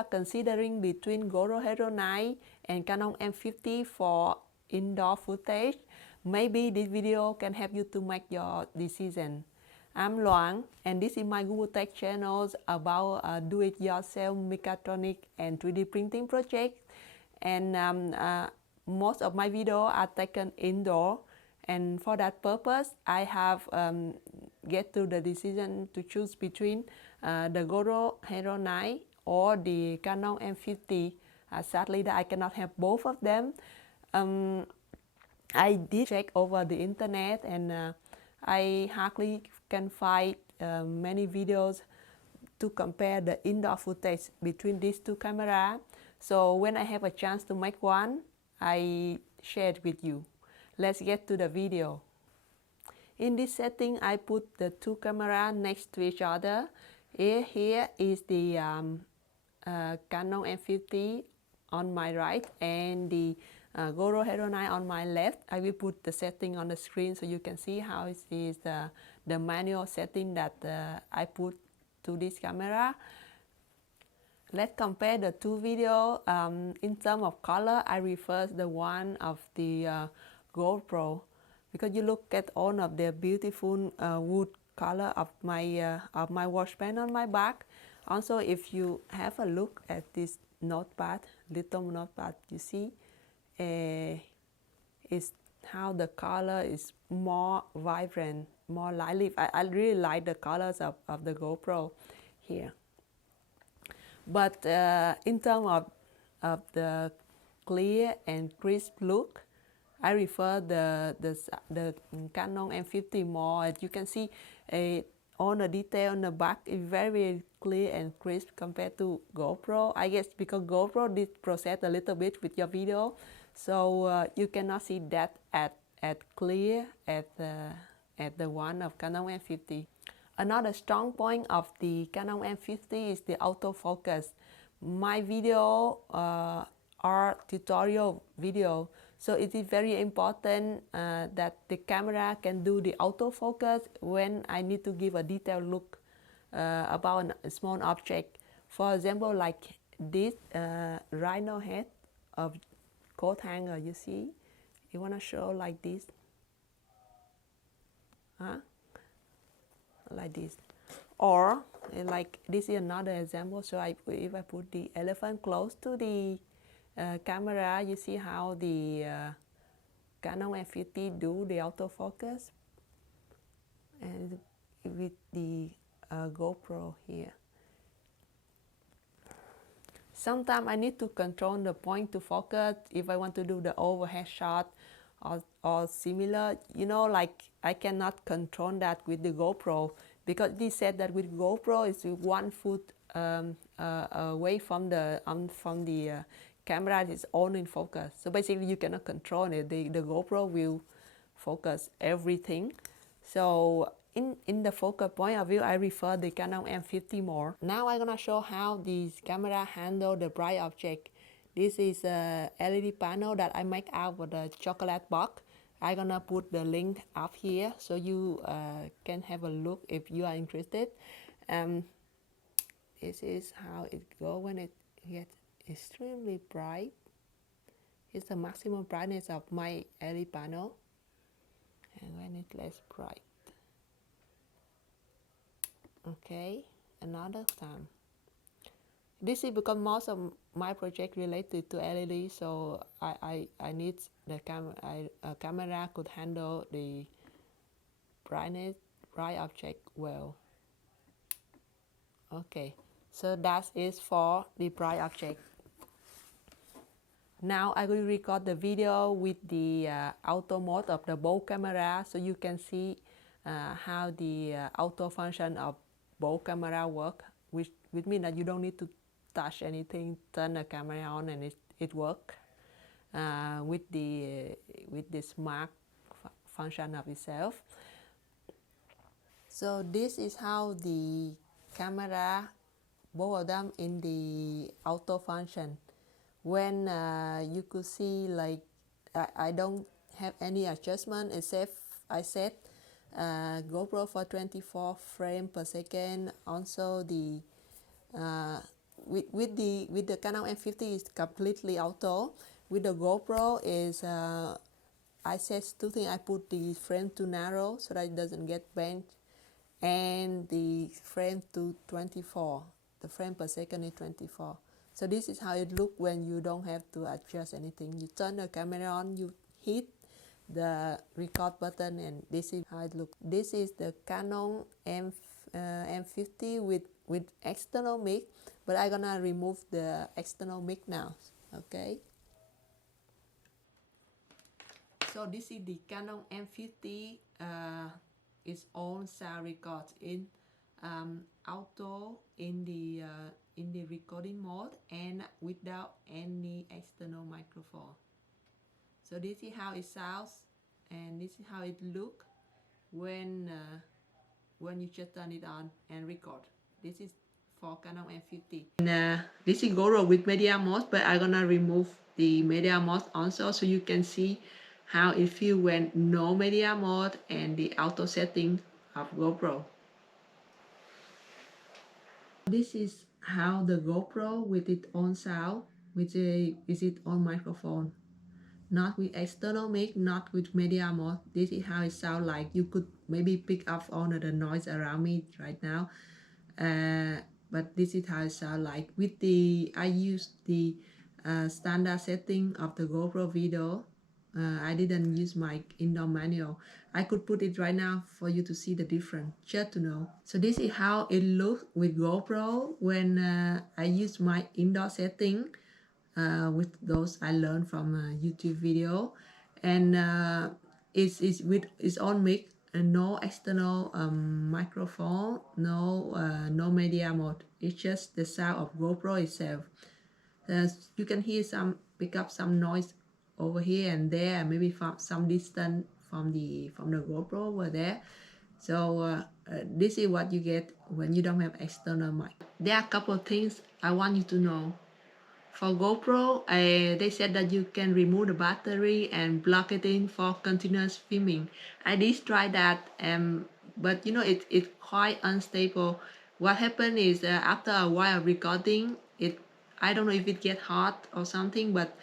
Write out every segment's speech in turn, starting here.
are considering between GoPro Hero 9 and Canon M50 for indoor footage, maybe this video can help you to make your decision. I'm Loan, and this is my Google Tech channel about do-it-yourself mechatronic and 3D printing project. And most of my videos are taken indoor, and for that purpose, I have get to the decision to choose between the GoPro Hero 9 or the Canon M50. Sadly, that I cannot have both of them. I did check over the internet, and I hardly can find many videos to compare the indoor footage between these two cameras. So when I have a chance to make one, I share it with you. Let's get to the video. In this setting, I put the two cameras next to each other. Here is the Canon M50 on my right and the GoPro Hero 9 on my left. I will put the setting on the screen so you can see how it is the manual setting that I put to this camera. Let's compare the two videos. In terms of color, I prefer the one of the GoPro because you look at all of the beautiful wood color of my watchband on my back. Also, if you have a look at this notepad, little notepad, you see is how the color is more vibrant, more lively. I really like the colors of the GoPro here. But in terms of the clear and crisp look, I prefer the Canon M50 more. As you can see, all the detail on the back is very clear and crisp compared to GoPro. I guess because GoPro did process a little bit with your video, so you cannot see that at clear at the one of Canon M50. Another strong point of the Canon M50 is the autofocus. My video are tutorial video, so it is very important that the camera can do the autofocus when I need to give a detailed look about a small object. For example, like this rhino head of coat hanger, you see? You want to show like this? Like this. Or like this is another example. So if I put the elephant close to the camera, you see how the Canon M50 do the autofocus, and with the GoPro here. Sometimes I need to control the point to focus if I want to do the overhead shot or similar. You know, like I cannot control that with the GoPro because they said that with GoPro it's 1 foot away from the camera is all in focus. So basically you cannot control it. The GoPro will focus everything. So in the focal point of view, I prefer the Canon M50 more. Now I'm gonna show how this camera handle the bright object. This is a LED panel that I make out of the chocolate box. I'm gonna put the link up here so you can have a look if you are interested. This is how it goes when it gets extremely bright. It's the maximum brightness of my LED panel, and when it's less bright. Okay, another time. This is because most of my project related to LED, so I need the camera could handle the bright object well. Okay, so that is for the bright object. Now I will record the video with the auto mode of the both camera, so you can see how the auto function of both camera work, which means that you don't need to touch anything, turn the camera on, and it works with the smart function of itself. So this is how the camera, both of them in the auto function. When you could see, like I don't have any adjustment except I set GoPro for 24 frames per second. Also the with the Canon M50 is completely auto. With the GoPro is I said two things. I put the frame too narrow so that it doesn't get bent, and the frame to 24. The frame per second is 24. So this is how it looks when you don't have to adjust anything. You turn the camera on, you hit the record button, and this is how it looks. This is the Canon M50 with external mic, but I'm gonna remove the external mic now. Okay. So this is the Canon M50. Its own sound record in auto in the recording mode and without any external microphone. So this is how it sounds, and this is how it looks when you just turn it on and record. This is for Canon M50. And, this is GoPro with media mode, but I'm gonna remove the media mode also so you can see how it feels when no media mode and the auto setting of GoPro. This is how the GoPro with its own sound, with its own microphone, not with external mic, not with media mode. This is how it sounds like. You could maybe pick up all of the noise around me right now, but this is how it sounds like. With the I used the standard setting of the GoPro video. I didn't use my indoor manual. I could put it right now for you to see the difference, just to know. So this is how it looks with GoPro when I use my indoor setting with those I learned from a YouTube video, and it's with its own mic and no external microphone, no media mode. It's just the sound of GoPro itself. You can hear pick up some noise over here and there, maybe from some distance from the GoPro over there. So this is what you get when you don't have external mic. There are a couple of things I want you to know. For GoPro, they said that you can remove the battery and plug it in for continuous filming. I did try that, but you know it's quite unstable. What happened is after a while of recording, I don't know if it get hot or something, but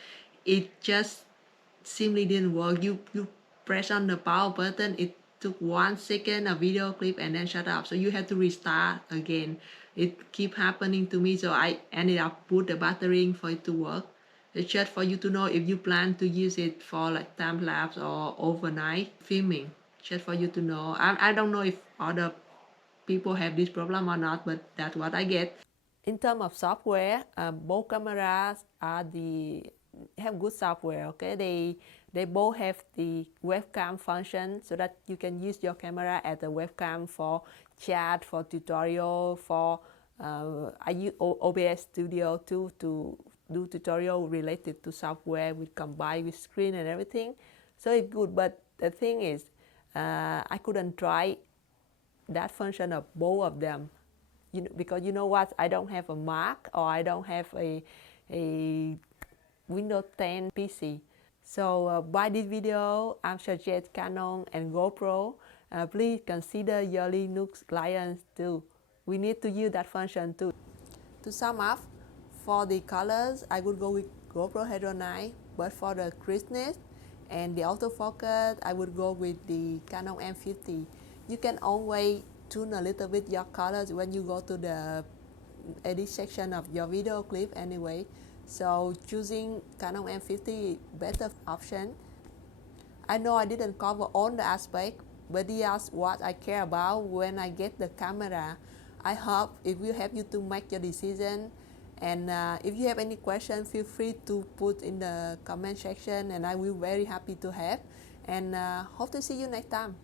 it just simply didn't work. You press on the power button, it took 1 second a video clip and then shut up. So you have to restart again. It keep happening to me, so I ended up put the battery in for it to work. It's just for you to know if you plan to use it for like time lapse or overnight filming. Just for you to know. I don't know if other people have this problem or not, but that's what I get. In terms of software, both cameras have good software. Okay, they both have the webcam function so that you can use your camera as a webcam for chat, for tutorial, for I use OBS Studio too to do tutorial related to software with combined with screen and everything. So it's good, but the thing is I couldn't try that function of both of them. Because you know what, I don't have a Mac or I don't have a Windows 10 PC. So by this video, I suggest Canon and GoPro. Please consider your Linux clients too. We need to use that function too. To sum up, for the colors, I would go with GoPro Hero 9, but for the crispness and the autofocus, I would go with the Canon M50. You can always tune a little bit your colors when you go to the edit section of your video clip anyway. So choosing Canon M50 better option. I know I didn't cover all the aspects, but that's what I care about when I get the camera. I hope it will help you to make your decision. And if you have any questions, feel free to put in the comment section, and I will be very happy to help. And hope to see you next time.